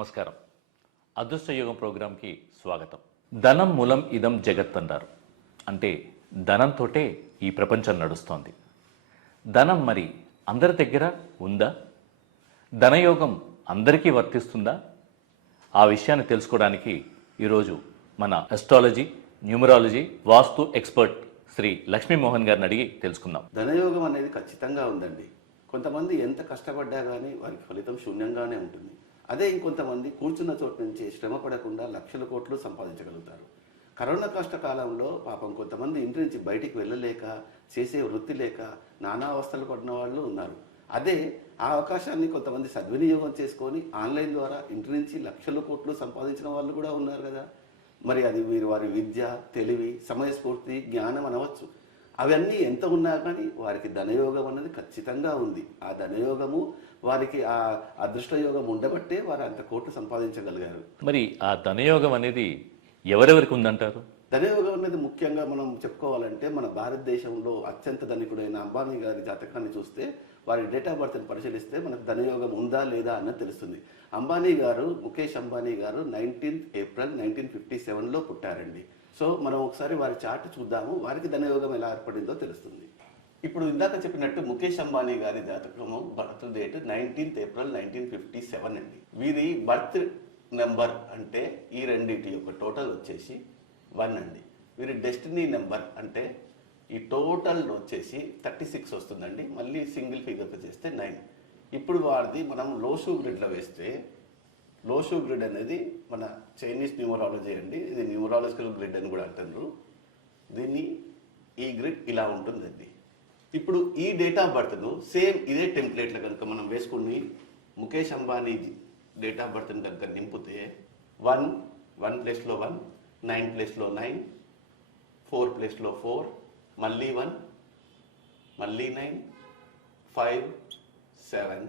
నమస్కారం. అదృష్టయోగం ప్రోగ్రాంకి స్వాగతం. ధనం మూలం ఇదం జగత్ అంటారు. అంటే ధనంతోటే ఈ ప్రపంచం నడుస్తోంది. ధనం మరి అందరి దగ్గర ఉందా? ధనయోగం అందరికీ వర్తిస్తుందా? ఆ విషయాన్ని తెలుసుకోవడానికి ఈరోజు మన అస్ట్రాలజీ, న్యూమరాలజీ, వాస్తు ఎక్స్పర్ట్ శ్రీ లక్ష్మీమోహన్ గారిని అడిగి తెలుసుకుందాం. ధనయోగం అనేది ఖచ్చితంగా ఉందండి. కొంతమంది ఎంత కష్టపడ్డా కానీ వారికి ఫలితం శూన్యంగానే ఉంటుంది. అదే ఇంకొంతమంది కూర్చున్న చోటు నుంచి శ్రమ పడకుండా లక్షల కోట్లు సంపాదించగలుగుతారు. కరోనా కష్టకాలంలో పాపం కొంతమంది ఇంటి నుంచి బయటికి వెళ్ళలేక, చేసే వృత్తి లేక నానా అవస్థలు పడిన వాళ్ళు ఉన్నారు. అదే ఆ అవకాశాన్ని కొంతమంది సద్వినియోగం చేసుకొని ఆన్లైన్ ద్వారా ఇంటి నుంచి లక్షల కోట్లు సంపాదించిన వాళ్ళు కూడా ఉన్నారు కదా. మరి అది వారి విద్య, తెలివి, సమయస్ఫూర్తి, జ్ఞానం అనవచ్చు. అవన్నీ ఎంత ఉన్నా కానీ వారికి ధనయోగం అన్నది ఖచ్చితంగా ఉంది. ఆ ధనయోగము వారికి ఆ అదృష్టయోగం ఉండబట్టే వారు అంత కోట్లు సంపాదించగలిగారు. మరి ఆ ధనయోగం అనేది ఎవరెవరికి ఉందంటారు? ధనయోగం అనేది ముఖ్యంగా మనం చెప్పుకోవాలంటే మన భారతదేశంలో అత్యంత ధనికుడైన అంబానీ గారి జాతకాన్ని చూస్తే వారి డేట్ ఆఫ్ బర్త్ని పరిశీలిస్తే మనకు ధనయోగం ఉందా లేదా అన్నది తెలుస్తుంది. అంబానీ గారు, ముఖేష్ అంబానీ గారు 19th April 1957లో పుట్టారండి. సో మనం ఒకసారి వారి చార్ట్ చూద్దాము, వారికి ధనయోగం ఎలా ఏర్పడిందో తెలుస్తుంది. ఇప్పుడు ఇందాక చెప్పినట్టు ముఖేష్ అంబానీ గారి జాతకము బర్త్ డేట్ 19th April 1957 అండి. వీరి బర్త్ నెంబర్ అంటే ఈ రెండింటి యొక్క టోటల్ వచ్చేసి 1 అండి. వీరి డెస్టినీ నెంబర్ అంటే ఈ టోటల్ వచ్చేసి 36 వస్తుందండి. మళ్ళీ సింగిల్ ఫిగర్తో చేస్తే 9. ఇప్పుడు వారిది మనం లోషూ గ్రిడ్లో వేస్తే, లోషూ గ్రిడ్ అనేది మన చైనీస్ న్యూమరాలజీ అండి. ఇది న్యూమరాలజికల్ గ్రిడ్ అని కూడా అంటారు. దీన్ని ఈ గ్రిడ్ ఇలా ఉంటుందండి. ఇప్పుడు ఈ డేట్ ఆఫ్ బర్త్ను సేమ్ ఇదే టెంప్లెట్లో కనుక మనం వేసుకుని ముఖేష్ అంబానీ డేట్ ఆఫ్ బర్త్ని కనుక నింపితే 1 ప్లేస్లో 1, 9 ప్లేస్లో 9, 4 ప్లేస్లో 4, మళ్ళీ 1, మళ్ళీ 9, 5, 7.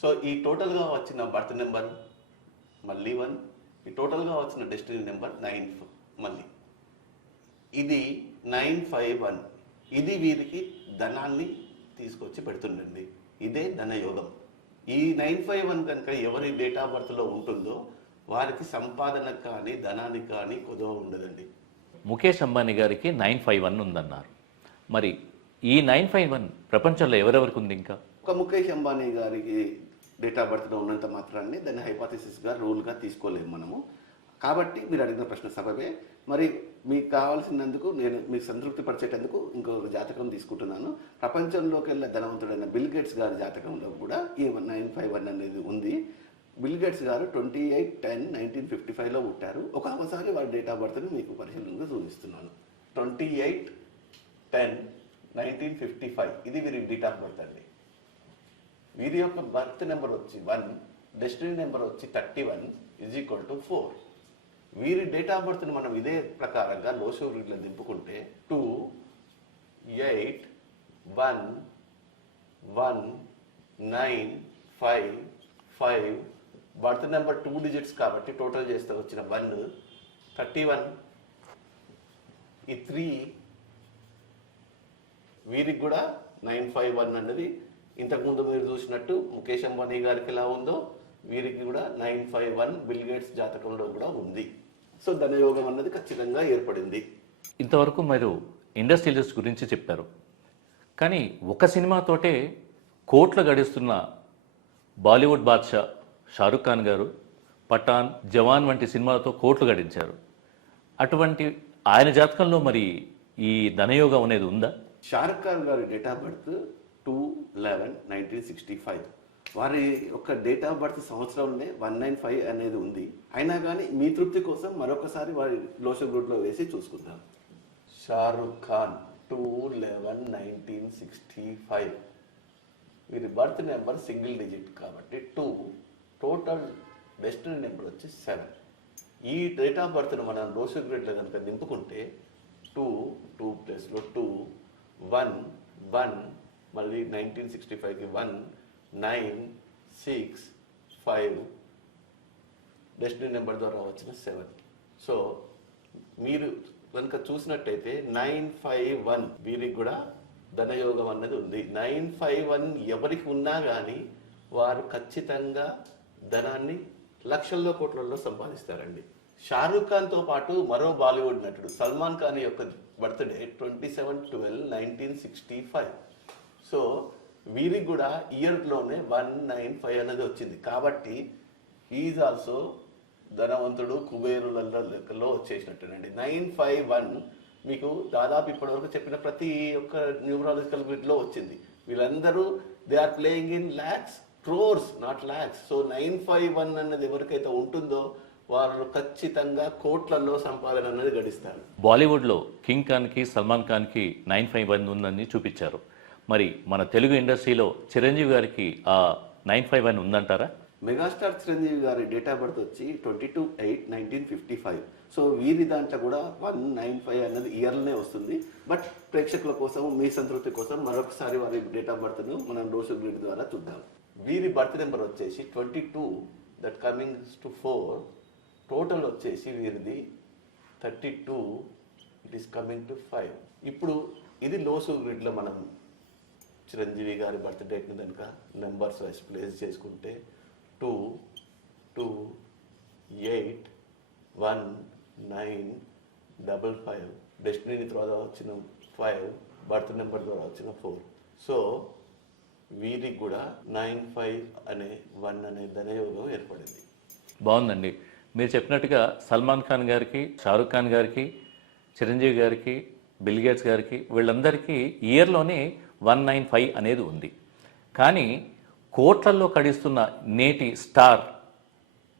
సో ఈ టోటల్గా వచ్చిన బర్త్ నెంబర్ మళ్ళీ 1, ఈ టోటల్గా వచ్చిన డెస్టినీ నెంబర్ 9. మళ్ళీ ఇది 951. ఇది వీరికి ధనాన్ని తీసుకొచ్చి పెడుతుండండి. ఇదే ధనయోగం. ఈ 951 కనుక ఎవరి డేట్ ఆఫ్ బర్త్లో ఉంటుందో వారికి సంపాదనకు కానీ ధనానికి కానీ కొదవ ఉండదండి. ముఖేష్ అంబానీ గారికి 951 ఉందన్నారు. మరి ఈ 951 ప్రపంచంలో ఎవరెవరికి ఉంది? ఇంకా ఒక ముఖేష్ అంబానీ గారికి డేట్ ఆఫ్ బర్త్లో ఉన్నంత మాత్రాన్ని దాన్ని హైపోథెసిస్గా రూల్గా తీసుకోలేము మనము. కాబట్టి మీరు అడిగిన ప్రశ్న సబబే. మరి మీకు కావాల్సినందుకు నేను మీకు సంతృప్తి పరిచేటందుకు ఇంకొక జాతకం తీసుకుంటున్నాను. ప్రపంచంలోకి వెళ్ళే ధనవంతుడైన బిల్ గేట్స్ గారి జాతకంలో కూడా ఈ 951 అనేది ఉంది. బిల్ గేట్స్ గారు 28/10/1955లో పుట్టారు. ఒకసారి వారి డేట్ ఆఫ్ బర్త్ని మీకు పరిశీలనగా చూపిస్తున్నాను. 28/10/1955 ఇది వీరి డేట్ ఆఫ్ బర్త్ అండి. వీరి యొక్క బర్త్ నెంబర్ వచ్చి 1, డెస్టినీ నెంబర్ వచ్చి 31 = 4. వీరి డేట్ ఆఫ్ బర్త్ని మనం ఇదే ప్రకారంగా లోషో గ్రిడ్లో దింపుకుంటే 2, 8, 1, 1, 9, 5, 5. బర్త్ నెంబర్ 2 డిజిట్స్ కాబట్టి టోటల్ చేస్తే వచ్చిన 1, 31, ఈ 3. వీరికి కూడా 951 అన్నది ఇంతకుముందు మీరు చూసినట్టు ముఖేష్ అంబానీ గారికి ఎలా ఉందో వీరికి కూడా 951 బిల్ గేట్స్ జాతకంలో కూడా ఉంది. సో ధనయోగం అన్నది ఖచ్చితంగా ఏర్పడింది. ఇంతవరకు మీరు ఇండస్ట్రియలిస్ట్ గురించి చెప్పారు. కానీ ఒక సినిమాతోటే కోట్లు గడిస్తున్న బాలీవుడ్ బాద్షా షారుఖ్ ఖాన్ గారు పఠాన్, జవాన్ వంటి సినిమాలతో కోట్లు గడించారు. అటువంటి ఆయన జాతకంలో మరి ఈ ధనయోగం అనేది ఉందా? షారుఖ్ ఖాన్ గారి డేట్ ఆఫ్ బర్త్ 2/11/1965. వారి యొక్క డేట్ ఆఫ్ బర్త్ సంవత్సరంలో 195 అనేది ఉంది. అయినా కానీ మీ తృప్తి కోసం మరొకసారి వారి లోషో గ్రూప్లో వేసి చూసుకుందాం. షారుఖ్ ఖాన్ 2/11/1965. వీరి బర్త్ నెంబర్ సింగిల్ డిజిట్ కాబట్టి 2. టోటల్ డెస్టినీ నెంబర్ వచ్చి 7. ఈ డేట్ ఆఫ్ బర్త్ను మనం లోషో గ్రేడ్లో కనుక దింపుకుంటే 2 ప్లేస్లో 2, 1, 1, మళ్ళీ 1965కి 1, 9, 6, 5, డెస్టినీ నెంబర్ ద్వారా వచ్చిన 7. సో మీరు కనుక చూసినట్టయితే 951 వీరికి కూడా ధనయోగం అన్నది ఉంది. 951 ఎవరికి ఉన్నా కానీ వారు ఖచ్చితంగా ధనాన్ని లక్షల్లో కోట్లలో సంపాదిస్తారండి. షారూఖ్ ఖాన్తో పాటు మరో బాలీవుడ్ నటుడు సల్మాన్ ఖాన్ యొక్క బర్త్డే 27/12/1965. సో వీరికి కూడా ఇయర్లోనే 195 అనేది వచ్చింది. కాబట్టి ఈజ్ ఆల్సో ధనవంతుడు, కుబేరులలో లెక్కలో వచ్చేసినట్టునండి. 951 మీకు దాదాపు ఇప్పటివరకు చెప్పిన ప్రతి ఒక్క న్యూమరాలజికల్ బిట్లో వచ్చింది. వీళ్ళందరూ they are playing in lakhs, crores, not lakhs. So 951 అన్నది ఎవరికైతే ఉంటుందో వారు ఖచ్చితంగా కోట్లలో సంపాదన అనేది గడిస్తారు. బాలీవుడ్లో కింగ్ ఖాన్కి సల్మాన్ ఖాన్కి 951 ఉందని చూపించారు. మరి మన తెలుగు ఇండస్ట్రీలో చిరంజీవి గారికి ఆ 951 ఉందంటారా? మెగాస్టార్ చిరంజీవి గారి డేట్ ఆఫ్ బర్త్ వచ్చి 22/8/1955. సో వీరి దాంట్లో కూడా 195 అన్నది ఇయర్లోనే వస్తుంది. బట్ ప్రేక్షకుల కోసం, మీ సంతృప్తి కోసం మరొకసారి వారి డేట్ ఆఫ్ బర్త్ను మనం డోసు గ్రిడ్ ద్వారా చూద్దాం. వీరి బర్త్ నెంబర్ వచ్చేసి 22, దట్ కమింగ్స్ టు 4. టోటల్ వచ్చేసి వీరిది 32, ఇట్ ఈస్ కమింగ్ టు 5. ఇప్పుడు ఇది లోసు గ్రిడ్లో మనం చిరంజీవి గారి బర్త్ డేట్ని కనుక నెంబర్స్ వైస్ ప్లేస్ చేసుకుంటే 2, 2, 8, 1, 9, 55, డెస్టినీ ద్వారా వచ్చిన 5, బర్త్ నెంబర్ ద్వారా వచ్చిన 4. సో వీరికి కూడా 95 అనే 1 అనే ధనయోగం ఏర్పడింది. బాగుందండి. మీరు చెప్పినట్టుగా సల్మాన్ ఖాన్ గారికి, షారూఖ్ ఖాన్ గారికి, చిరంజీవి గారికి, బిల్ గేట్స్ గారికి వీళ్ళందరికీ ఇయర్లోనే 195 అనేది ఉంది. కానీ కోట్లల్లో కడిస్తున్న నేటి స్టార్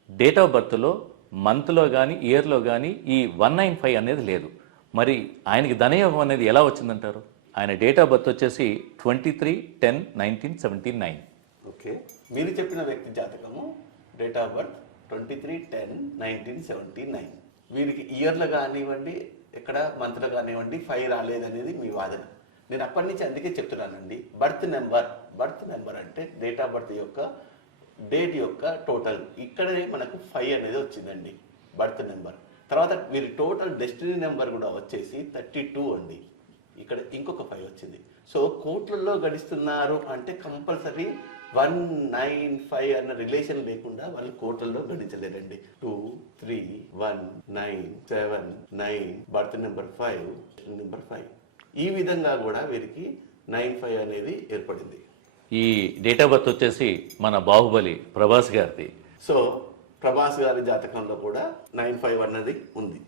డేట్ ఆఫ్ బర్త్లో, మంత్లో కానీ ఇయర్లో కానీ ఈ 195 అనేది లేదు. మరి ఆయనకి ధనయోగం అనేది ఎలా వచ్చిందంటారు? ఆయన డేట్ ఆఫ్ బర్త్ వచ్చేసి 23/10/1979. ఓకే, మీరు చెప్పిన వ్యక్తి జాతకము డేట్ ఆఫ్ బర్త్ 23/10/1979. వీరికి ఇయర్లో కానివ్వండి, ఎక్కడ మంత్లో కానివ్వండి 5 రాలేదనేది మీ వాదన. నేను అప్పటి నుంచి అందుకే చెప్తున్నానండి, బర్త్ నెంబర్ అంటే డేట్ ఆఫ్ బర్త్ యొక్క డేట్ యొక్క టోటల్. ఇక్కడే మనకు 5 అనేది వచ్చిందండి బర్త్ నెంబర్. తర్వాత వీరి టోటల్ డెస్టినీ నెంబర్ కూడా వచ్చేసి 32 అండి. ఇక్కడ ఇంకొక 5 వచ్చింది. సో కోట్లలో గడిస్తున్నారు అంటే కంపల్సరీ 195 అన్న రిలేషన్ లేకుండా వాళ్ళు కోట్లలో గడించలేరండి. 2, 3, 1, 9, 7, 9, బర్త్ నెంబర్ 5, నెంబర్ 5. ఈ విధంగా కూడా వీరికి 95 అనేది ఏర్పడింది. ఈ డేట్ ఆఫ్ బర్త్ వచ్చేసి మన బాహుబలి ప్రభాస్ గారిది. సో ప్రభాస్ గారి జాతకంలో కూడా 95 అన్నది ఉంది.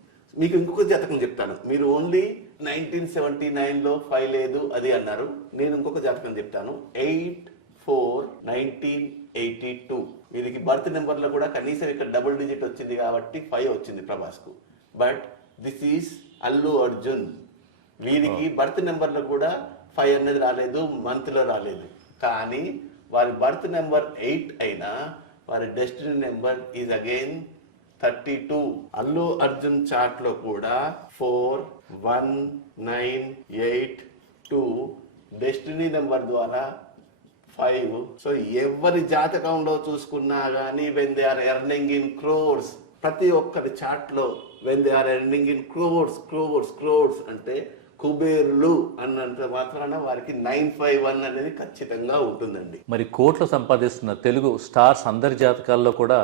మీకు ఇంకొక జాతకం చెప్తాను. మీరు ఓన్లీ 1979లో 5 లేదు అది అన్నారు. నేను ఇంకొక జాతకం చెప్తాను. 8/4/1982. వీరికి బర్త్ నెంబర్లో కూడా కనీసం ఇక్కడ డబుల్ డిజిట్ వచ్చింది కాబట్టి 5 వచ్చింది ప్రభాస్కు. But this is Allu Arjun. వీరికి బర్త్ నెంబర్లో కూడా 5 అనేది రాలేదు, మంత్లో రాలేదు. కానీ వారి బర్త్ నెంబర్ 8 అయినా వారి destiny number is again 32. Allu Arjun chart లో కూడా 4, 1, 9, 8, 2 డెస్టినీ నెంబర్ ద్వారా 5. సో ఎవరి జాతకంలో చూసుకున్నా కానీ when they are earning in crores, ప్రతి ఒక్కరి చార్ట్ లో when they are earning in crores అంటే కుబేరులు అన్నంత మాత్రాన వారికి 951 అనేది ఖచ్చితంగా ఉంటుందండి. మరి కోట్లు సంపాదిస్తున్న తెలుగు స్టార్స్ అందరి జాతకాల్లో కూడా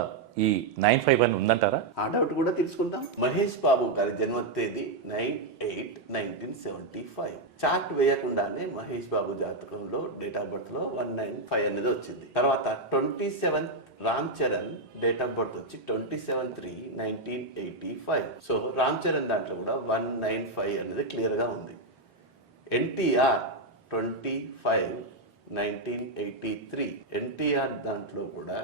ఈ 951 ఉందంటారా? ఆ డౌట్ కూడా తెలుసుకుందాం. మహేష్ బాబు గారి జన్మ తేదీ 9/8/1975. చార్ట్ వేయకుండానే మహేష్ బాబు జాతకంలో డేట్ ఆఫ్ బర్త్ లో 195 అనేది వచ్చింది. తర్వాత 27 Ram Charan date of birth వచ్చి 27/3/1985. సో రామ్ చరణ్ దాంట్లో కూడా 195 అనేది క్లియర్ గా ఉంది. ఎన్టీఆర్ 25/1983. ఎన్టీఆర్ దాంట్లో కూడా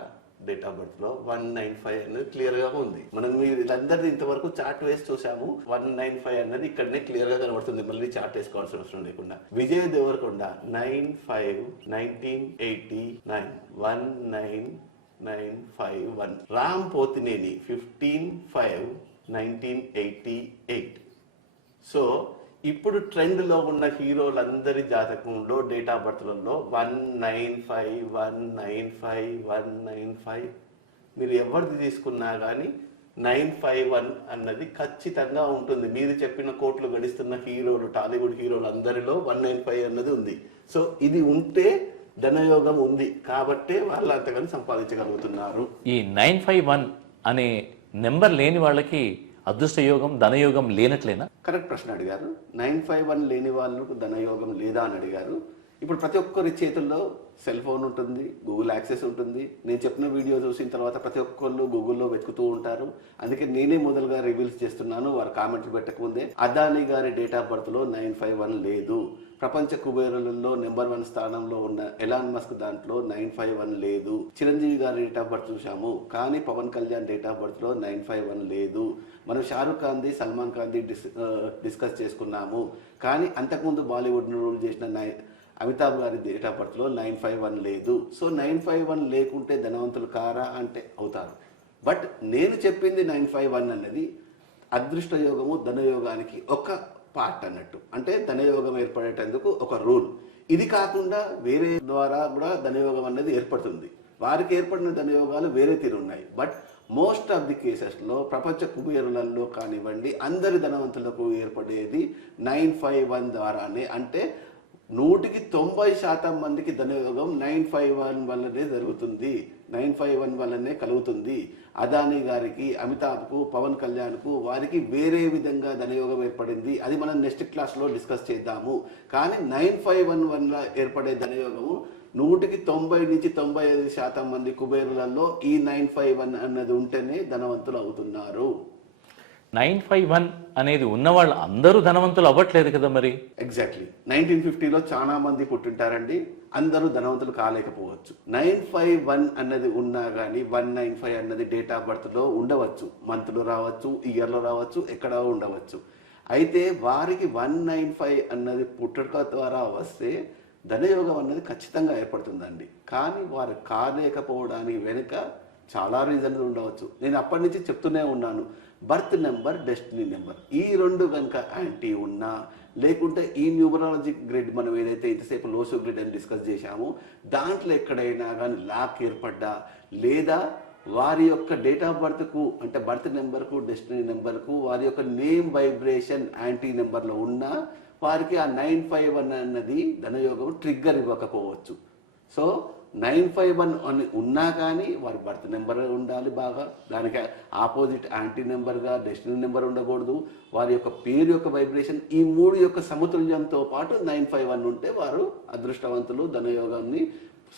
డేట్ ఆఫ్ బర్త్ లో 195 అనేది క్లియర్ గా ఉంది. మనం వీళ్ళందరిది ఇంతవరకు చార్ట్ వేసి చూసాము. 195 అన్నది ఇక్కడనే క్లియర్ గా కనబడుతుంది, మళ్ళీ చార్ట్ వేసుకోవాల్సిన అవసరం లేకుండా. విజయ్ దేవరకొండ 9/5/1989. 19951. రామ్ పోతినేని 15/5/1988. సో ఇప్పుడు ట్రెండ్ లో ఉన్న హీరోలందరి జాతకంలో డేట్ ఆఫ్ బర్త్లలో 195 మీరు ఎవరిది తీసుకున్నా కానీ 951 అన్నది ఖచ్చితంగా ఉంటుంది. మీరు చెప్పిన కోట్లు గడిస్తున్న హీరోలు, టాలీవుడ్ హీరోలు అందరిలో 195 అన్నది ఉంది. సో ఇది ఉంటే ధనయోగం ఉంది కాబట్టే వాళ్ళు అంతగాని సంపాదించగలుగుతున్నారు. ఈ 951 అనే నెంబర్ లేని వాళ్ళకి అదృష్ట యోగం ధనయోగం లేనట్లేనా? కరెక్ట్ ప్రశ్న అడిగారు. 951 లేని వాళ్ళకు ధనయోగం లేదా అని అడిగారు. ఇప్పుడు ప్రతి ఒక్కరి చేతుల్లో సెల్ ఫోన్ ఉంటుంది, గూగుల్ యాక్సెస్ ఉంటుంది. నేను చెప్పిన వీడియో చూసిన తర్వాత ప్రతి ఒక్కళ్ళు గూగుల్లో వెతుకుతూ ఉంటారు. అందుకే నేనే మొదలుగా రివీల్స్ చేస్తున్నాను, వారు కామెంట్లు పెట్టకముందే. అదానీ గారి డేట్ ఆఫ్ బర్త్లో 951 లేదు. ప్రపంచ కుబేరులలో నెంబర్ 1 స్థానంలో ఉన్న ఎలాన్ మస్క్ దాంట్లో 951 లేదు. చిరంజీవి గారి డేట్ ఆఫ్ బర్త్ చూసాము, కానీ పవన్ కళ్యాణ్ డేట్ ఆఫ్ బర్త్లో 951 లేదు. మనం షారుఖ్ ఖాన్ది, సల్మాన్ ఖాన్ది డిస్కస్ చేసుకున్నాము, కానీ అంతకుముందు బాలీవుడ్ రూల్ చేసిన అమితాబ్ గారి డేట్ ఆఫ్ బర్త్లో 951 లేదు. సో 951 లేకుంటే ధనవంతులు కారా అంటే అవుతారు. బట్ నేను చెప్పింది 951 అన్నది అదృష్ట యోగము ధనయోగానికి ఒక పార్ట్ అన్నట్టు. అంటే ధనయోగం ఏర్పడేటందుకు ఒక రూల్. ఇది కాకుండా వేరే ద్వారా కూడా ధనయోగం అనేది ఏర్పడుతుంది. వారికి ఏర్పడిన ధనయోగాలు వేరే తీరు ఉన్నాయి. బట్ మోస్ట్ ఆఫ్ ది కేసెస్లో ప్రపంచ కుబేరులలో కానివ్వండి, అందరి ధనవంతులకు ఏర్పడేది 951 ద్వారానే. అంటే 100% మందికి ధనయోగం 951 వల్లనే జరుగుతుంది, 951 వల్లనే కలుగుతుంది. అదానీ గారికి, అమితాబ్కు, పవన్ కళ్యాణ్కు వారికి వేరే విధంగా ధనయోగం ఏర్పడింది. అది మనం నెక్స్ట్ క్లాస్లో డిస్కస్ చేద్దాము. కానీ 951 వల్ల ఏర్పడే ధనయోగము 100-90% మంది కుబేరులలో ఈ 951 అన్నది ఉంటేనే ధనవంతులు అవుతున్నారు. 951 అనేది ఉన్నవాళ్ళు అందరూ ధనవంతులు అవ్వట్లేదు కదా మరి? ఎగ్జాక్ట్లీ. 1950లో చాలా మంది పుట్టింటారండి, అందరూ ధనవంతులు కాలేకపోవచ్చు. 951 అన్నది ఉన్నా కానీ 195 అన్నది డేట్ ఆఫ్ బర్త్లో ఉండవచ్చు, మంత్లో రావచ్చు, ఇయర్లో రావచ్చు, ఎక్కడ ఉండవచ్చు. అయితే వారికి 195 అన్నది పుట్టుక ద్వారా వస్తే ధనయోగం అన్నది ఖచ్చితంగా ఏర్పడుతుందండి. కానీ వారు కాలేకపోవడానికి వెనుక చాలా రీజన్లు ఉండవచ్చు. నేను అప్పటి నుంచి చెప్తూనే ఉన్నాను, బర్త్ నెంబర్, డెస్టినీ నెంబర్, ఈ రెండు కనుక యాంటీ ఉన్నా, లేకుంటే ఈ న్యూమరాలజీ గ్రిడ్ మనం ఏదైతే ఇంతసేపు లోసో గ్రిడ్ అని డిస్కస్ చేశామో దాంట్లో ఎక్కడైనా కానీ లాక్ ఏర్పడ్డా, లేదా వారి యొక్క డేట్ ఆఫ్ బర్త్కు అంటే బర్త్ నెంబర్కు, డెస్టినీ నెంబర్కు వారి యొక్క నేమ్ వైబ్రేషన్ యాంటీ నెంబర్లో ఉన్నా వారికి ఆ 951 అన్నది ధనయోగం ట్రిగ్గర్ ఇవ్వకపోవచ్చు. సో 951 అని ఉన్నా కానీ వారి బర్త్ నెంబర్ ఉండాలి బాగా, దానికి ఆపోజిట్ యాంటీ నెంబర్గా డెస్టినీ నెంబర్ ఉండకూడదు. వారి యొక్క పేరు యొక్క వైబ్రేషన్, ఈ మూడు యొక్క సమతుల్యంతో పాటు 951 ఉంటే వారు అదృష్టవంతులు, ధనయోగాన్ని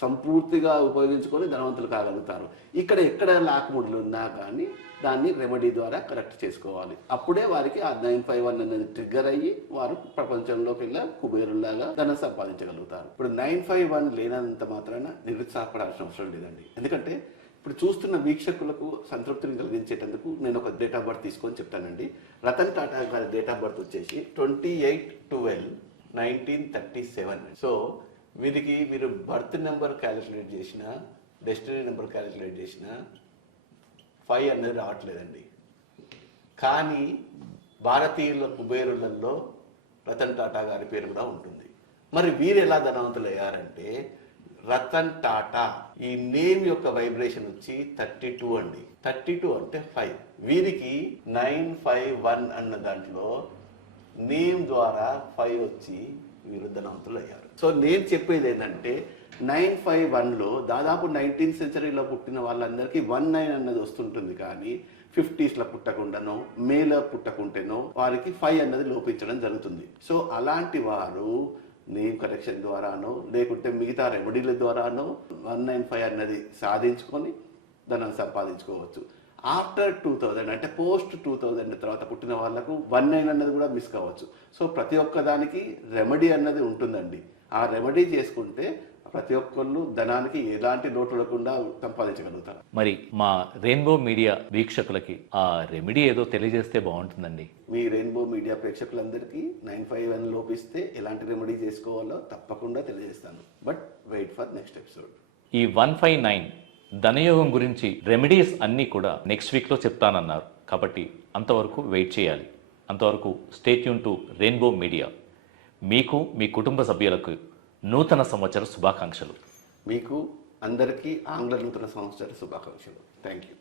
సంపూర్తిగా ఉపయోగించుకొని ధనవంతులు కాగలుగుతారు. ఎక్కడ లాక్ముడ్లు ఉన్నా కానీ దాన్ని రెమెడీ ద్వారా కరెక్ట్ చేసుకోవాలి. అప్పుడే వారికి ఆ 951 అనేది ట్రిగ్గర్ అయ్యి వారు ప్రపంచంలోకి వెళ్ళి కుబేరులాగా ధనం సంపాదించగలుగుతారు. ఇప్పుడు 951 లేనంత మాత్రాన నిరుత్సాహపడాల్సిన అవసరం లేదండి. ఎందుకంటే ఇప్పుడు చూస్తున్న వీక్షకులకు సంతృప్తిని కలిగించేటందుకు నేను ఒక డేట్ ఆఫ్ బర్త్ తీసుకొని చెప్తానండి. రతన్ టాటా గారి డేట్ ఆఫ్ బర్త్ వచ్చేసి 28/12/1937. సో వీరికి మీరు బర్త్ నెంబర్ క్యాలిక్యులేట్ చేసిన, డెస్టినీ నెంబర్ క్యాలిక్యులేట్ చేసిన 5 అనేది రావట్లేదండి. కానీ భారతీయుల కుబేరులలో రతన్ టాటా గారి పేరు కూడా ఉంటుంది. మరి వీరు ఎలా ధనవంతులు అయ్యారంటే, రతన్ టాటా ఈ నేమ్ యొక్క వైబ్రేషన్ వచ్చి 32 అండి. 32 అంటే 5. వీరికి 951 అన్న దాంట్లో నేమ్ ద్వారా 5 వచ్చి వీరు ధనవంతులు అయ్యారు. సో నేను చెప్పేది ఏంటంటే 951లో దాదాపు 19th సెంచరీలో పుట్టిన వాళ్ళందరికీ 19 అన్నది వస్తుంటుంది. కానీ 50sలో పుట్టకుండానో, మేలో పుట్టకుంటేనో వారికి 5 అన్నది లోపించడం జరుగుతుంది. సో అలాంటి వారు నేమ్ కరెక్షన్ ద్వారానో లేకుంటే మిగతా రెమెడీల ద్వారానో 195 అన్నది సాధించుకొని ధనం సంపాదించుకోవచ్చు. ఆఫ్టర్ 2000 అంటే పోస్ట్ 2000 తర్వాత పుట్టిన వాళ్ళకు 19 అన్నది కూడా మిస్ కావచ్చు. సో ప్రతి ఒక్క దానికి రెమెడీ అన్నది ఉంటుందండి. ఆ రెమెడీ చేసుకుంటే ప్రతి ఒక్కళ్ళు ధనానికి ఎలాంటి లోటు లేకుండా సంపాదించగలుగుతారు. మరి మా రెయిన్బో మీడియా వీక్షకులకి ఆ రెమెడీ ఏదో తెలియజేస్తే బాగుంటుందండి. మీ రెయిన్బో మీడియా ప్రేక్షకులందరికీ 951 లోపిస్తే ఎలాంటి రెమెడీ చేసుకోవాలో తప్పకుండా తెలియజేస్తాను. But wait for next episode. ఈ 159 ధనయోగం గురించి రెమెడీస్ అన్నీ కూడా నెక్స్ట్ వీక్లో చెప్తానన్నారు. కాబట్టి అంతవరకు వెయిట్ చేయాలి. అంతవరకు stay tune to rainbow media. మీకు, మీ కుటుంబ సభ్యులకు నూతన సంవత్సర శుభాకాంక్షలు. మీకు అందరికీ ఆంగ్ల నూతన సంవత్సర శుభాకాంక్షలు. Thank you.